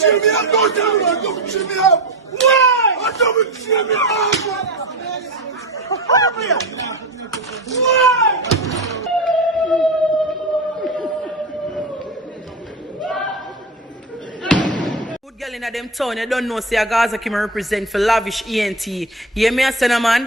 Cheer me up, don't tell me, don't cheer me up. Why? I don't cheer me up. Why? Good girl in them town, you don't know, say a Gaza can represent for lavish ENT. You hear me, a son, man?